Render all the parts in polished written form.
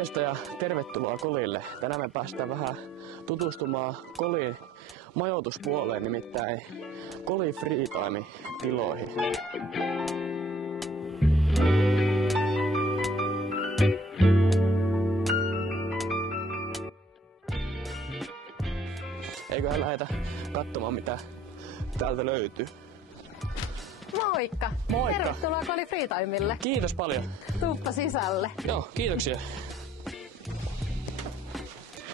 Morjesta ja tervetuloa Kolille. Tänään me päästään vähän tutustumaan Kolin majoituspuoleen, nimittäin Koli Freetime-tiloihin. Eiköhän lähdetä katsomaan mitä täältä löytyy. Moikka! Moikka! Tervetuloa Koli Freetimelle. Kiitos paljon. Tuuppa sisälle. Joo, kiitoksia.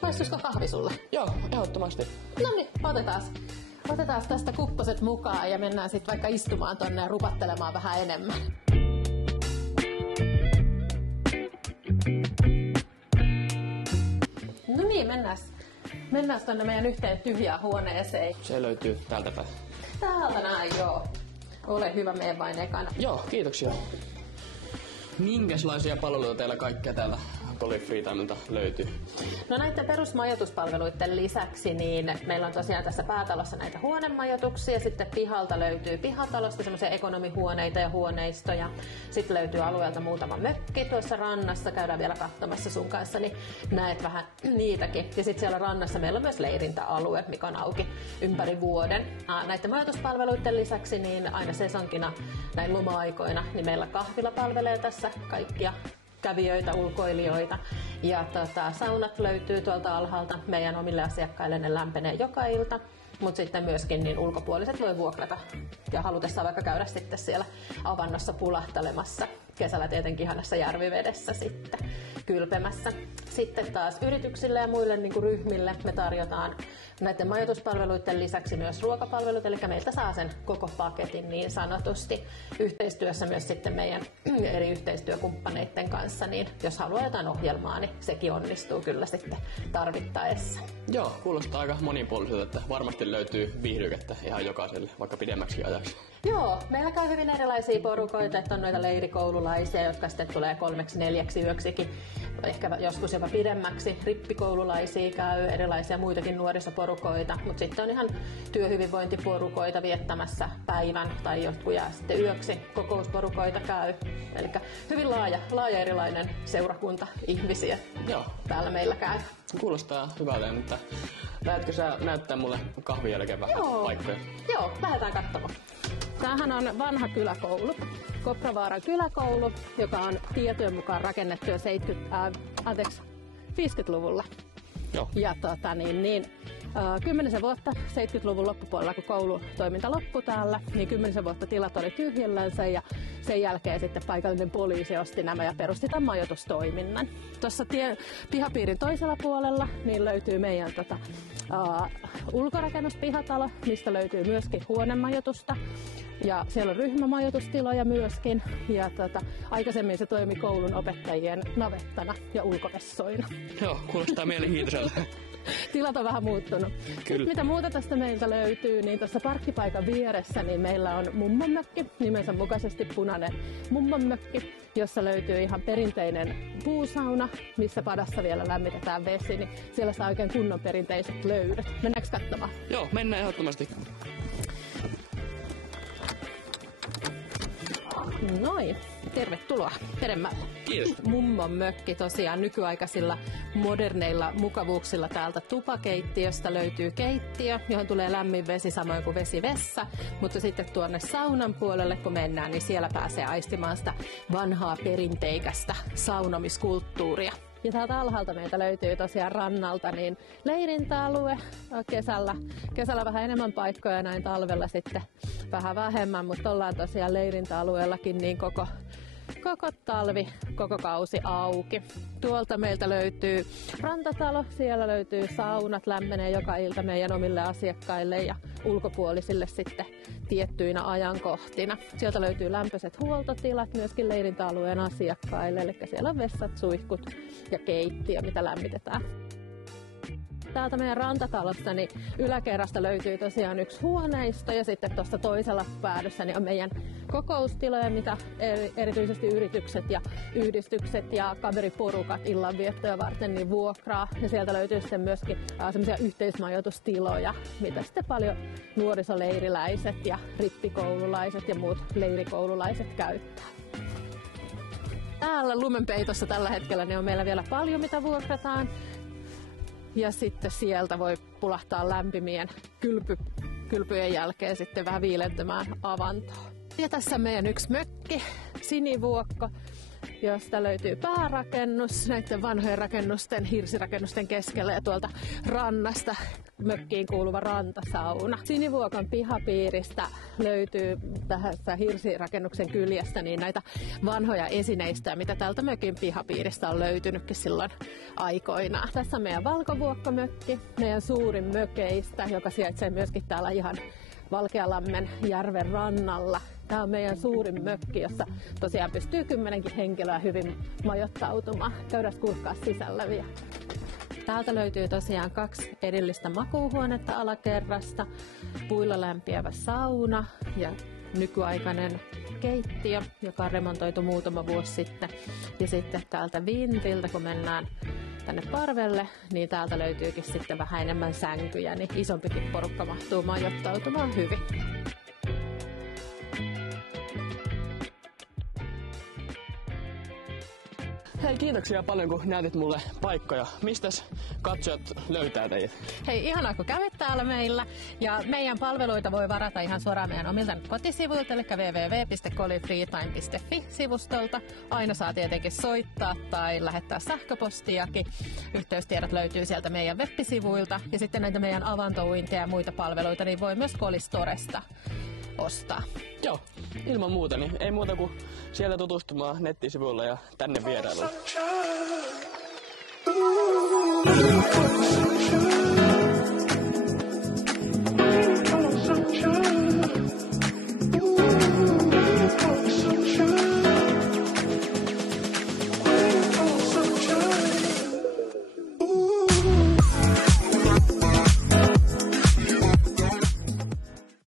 Maistuisiko kahvi sulle? Joo, ehdottomasti. No niin, otetaan tästä kupposet mukaan ja mennään sitten vaikka istumaan tonne ja rupattelemaan vähän enemmän. No niin, mennään tonne meidän yhteen tyhjään huoneeseen. Se löytyy täältä päin. Täältä näin, joo. Ole hyvä, mene vain ekana. Joo, kiitoksia. Minkälaisia palveluita teillä kaikkea täällä Koli Freetimelta löytyy? No näiden perusmajoituspalveluiden lisäksi niin meillä on tosiaan tässä päätalossa näitä huonemajoituksia. Sitten pihalta löytyy pihatalosta semmoisia ekonomihuoneita ja huoneistoja. Sitten löytyy alueelta muutama mökki tuossa rannassa. Käydään vielä katsomassa sun kanssa, niin näet vähän niitäkin. Ja sitten siellä rannassa meillä on myös leirintäalue, mikä on auki ympäri vuoden. Näiden majoituspalveluiden lisäksi niin aina sesonkina näin loma-aikoina niin meillä kahvila palvelee tässä kaikkia kävijöitä, ulkoilijoita. Ja saunat löytyy tuolta alhaalta meidän omille asiakkaille, ne lämpenee joka ilta. Mutta sitten myöskin niin ulkopuoliset voi vuokrata ja halutessaan vaikka käydä sitten siellä avannossa pulahtelemassa. Kesällä tietenkin ihanassa järvivedessä sitten kylpemässä. Sitten taas yrityksille ja muille niin kuin ryhmille me tarjotaan näiden majoituspalveluiden lisäksi myös ruokapalvelut, eli meiltä saa sen koko paketin niin sanotusti yhteistyössä myös sitten meidän eri yhteistyökumppaneiden kanssa, niin jos haluaa jotain ohjelmaa, niin sekin onnistuu kyllä sitten tarvittaessa. Joo, kuulostaa aika monipuoliselta, että varmasti löytyy viihdykettä ihan jokaiselle, vaikka pidemmäksi ajaksi. Joo, meillä käy hyvin erilaisia porukoita, että on noita leirikoululaisia, jotka sitten tulee 3-4 yöksikin, ehkä joskus jopa pidemmäksi. Rippikoululaisia käy, erilaisia muitakin nuorisoporukoita, mutta sitten on ihan työhyvinvointiporukoita viettämässä päivän tai jotkut jää sitten yöksi. Kokousporukoita käy, eli hyvin laaja erilainen seurakunta ihmisiä. Joo. Täällä meillä käy. Kuulostaa hyvältä, mutta lähdetkö sä näyttää mulle kahvin jälkeen vähän paikkoja? Joo, lähdetään katsomaan. Tämähän on vanha kyläkoulu, Kopravaaran kyläkoulu, joka on tietojen mukaan rakennettu jo 50-luvulla. Joo. Ja 10 vuotta 70-luvun loppupuolella, kun koulutoiminta loppui täällä, niin 10 vuotta tilat oli tyhjillänsä ja sen jälkeen sitten paikallinen poliisi osti nämä ja perusti tämän majoitustoiminnan. Tuossa pihapiirin toisella puolella niin löytyy meidän ulkorakennuspihatalo, mistä löytyy myöskin huonemajoitusta. Ja siellä on ryhmämajoitustiloja myöskin. Ja aikaisemmin se toimi koulun opettajien navettana ja ulkovessoina. Joo, kuulostaa mielenkiintoiselta. Tilat on vähän muuttunut. Kyllä. Mitä muuta tästä meiltä löytyy, niin tuossa parkkipaikan vieressä niin meillä on mummonmökki, nimensä mukaisesti punainen mummonmökki, jossa löytyy ihan perinteinen puusauna, missä padassa vielä lämmitetään vesi, niin siellä saa oikein kunnon perinteiset löydöt. Mennäänkö katsomaan? Joo, mennään ehdottomasti. Noin, tervetuloa peremmälle. Kiitos. Mummon mökki tosiaan nykyaikaisilla moderneilla mukavuuksilla täältä tupakeittiöstä löytyy keittiö, johon tulee lämmin vesi samoin kuin vesivessa, mutta sitten tuonne saunan puolelle kun mennään, niin siellä pääsee aistimaan sitä vanhaa perinteikästä saunomiskulttuuria. Ja täältä alhaalta meiltä löytyy tosiaan rannalta niin leirintäalue, kesällä vähän enemmän paikkoja, näin talvella sitten vähän vähemmän, mutta ollaan tosiaan leirintäalueellakin niin koko talvi, koko kausi auki. Tuolta meiltä löytyy rantatalo, siellä löytyy saunat, lämmenee joka ilta meidän omille asiakkaille ja ulkopuolisille sitten tiettyinä ajankohtina. Sieltä löytyy lämpöiset huoltotilat myöskin leirintäalueen asiakkaille, eli siellä on vessat, suihkut ja keittiö, mitä lämmitetään. Täältä meidän rantatalosta niin yläkerrasta löytyy tosiaan yksi huoneisto ja sitten tuossa toisella päädyssä niin on meidän kokoustiloja, mitä erityisesti yritykset ja yhdistykset ja kaveriporukat illanviettoja varten niin vuokraa. Ja sieltä löytyy sitten myöskin semmoisia yhteismajoitustiloja, mitä sitten paljon nuorisoleiriläiset ja rippikoululaiset ja muut leirikoululaiset käyttää. täällä lumenpeitossa tällä hetkellä ne on meillä vielä paljon, mitä vuokrataan. Ja sitten sieltä voi pulahtaa lämpimien kylpyjen jälkeen sitten vähän viilentymään avantoon. Ja tässä meidän yksi mökki, Sinivuokko, josta löytyy päärakennus näiden vanhojen rakennusten, hirsirakennusten keskellä ja tuolta rannasta mökkiin kuuluva rantasauna. Sinivuokon pihapiiristä löytyy tässä hirsirakennuksen kyljessä niin näitä vanhoja esineistöjä, mitä täältä mökin pihapiiristä on löytynytkin silloin aikoinaan. Tässä on meidän Valkovuokko-mökki, meidän suurin mökeistä, joka sijaitsee myöskin täällä ihan Valkealammen järven rannalla. Tämä on meidän suurin mökki, jossa tosiaan pystyy 10 henkilöä hyvin majoittautumaan. Käydään kurkkaa sisällä vielä. Täältä löytyy tosiaan 2 erillistä makuuhuonetta alakerrasta, puilla lämpiävä sauna ja nykyaikainen keittiö, joka on remontoitu muutama vuosi sitten. Ja sitten täältä vintiltä, kun mennään tänne parvelle, niin täältä löytyykin sitten vähän enemmän sänkyjä, niin isompikin porukka mahtuu majoittautumaan hyvin. Hei, kiitoksia paljon kun näytit mulle paikkoja. Mistäs katsojat löytää teidät? Hei, ihanaa kun kävit täällä meillä. Ja meidän palveluita voi varata ihan suoraan meidän omilta kotisivuilta, eli www.kolifreetime.fi-sivustolta. Aina saa tietenkin soittaa tai lähettää sähköpostiakin. Yhteystiedot löytyy sieltä meidän web-sivuilta. Ja sitten näitä meidän avantouinteja ja muita palveluita niin voi myös Kolistoresta ostaa. Joo, ilman muuta, niin ei muuta kuin sieltä tutustumaan nettisivuilla ja tänne vierailulle.